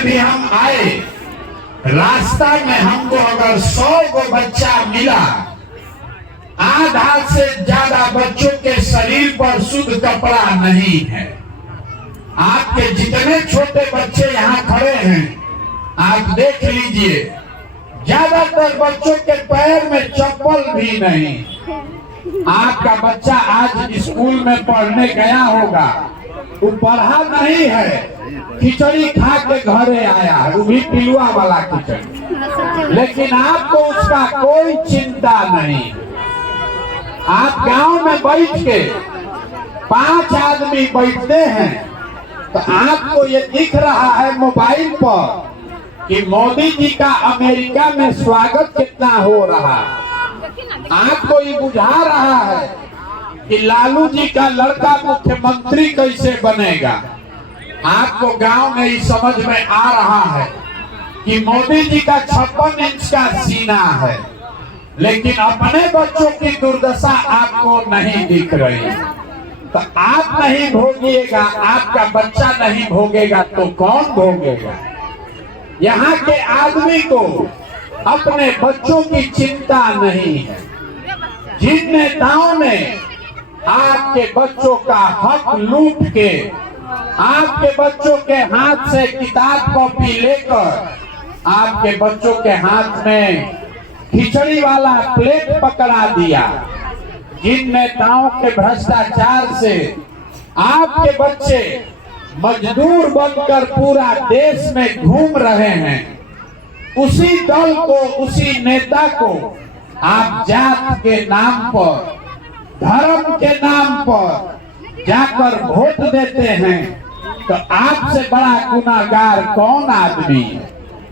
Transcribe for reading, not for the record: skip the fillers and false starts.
में भी हम आए, रास्ता में हमको अगर 100 को बच्चा मिला, आधा से ज्यादा बच्चों के शरीर पर शुद्ध कपड़ा नहीं है। आपके जितने छोटे बच्चे यहाँ खड़े हैं, आप देख लीजिए, ज्यादातर बच्चों के पैर में चप्पल भी नहीं। आपका बच्चा आज स्कूल में पढ़ने गया होगा, वो पढ़ा नहीं है, खिचड़ी खा के घरे आया है, वो भी पिलुआ वाला खिचड़ी, लेकिन आपको उसका कोई चिंता नहीं। आप गांव में बैठ के 5 आदमी बैठते हैं, तो आपको ये दिख रहा है मोबाइल पर कि मोदी जी का अमेरिका में स्वागत कितना हो रहा है। आपको ये बुझा रहा है कि लालू जी का लड़का मुख्यमंत्री कैसे बनेगा। आपको गांव में ही समझ में आ रहा है कि मोदी जी का 56 इंच का सीना है, लेकिन अपने बच्चों की दुर्दशा आपको नहीं दिख रही। तो आप नहीं भोगिएगा, आपका बच्चा नहीं भोगेगा तो कौन भोगेगा। यहाँ के आदमी को अपने बच्चों की चिंता नहीं है। जिन नेताओं ने आपके बच्चों का हक लूट के आपके बच्चों के हाथ से किताब कॉपी लेकर आपके बच्चों के हाथ में खिचड़ी वाला प्लेट पकड़ा दिया, जिन नेताओं के भ्रष्टाचार से आपके बच्चे मजदूर बनकर पूरा देश में घूम रहे हैं, उसी दल को, उसी नेता को आप जात के नाम पर, धर्म के नाम पर जाकर वोट देते हैं। तो आपसे बड़ा गुनाहगार कौन आदमी है।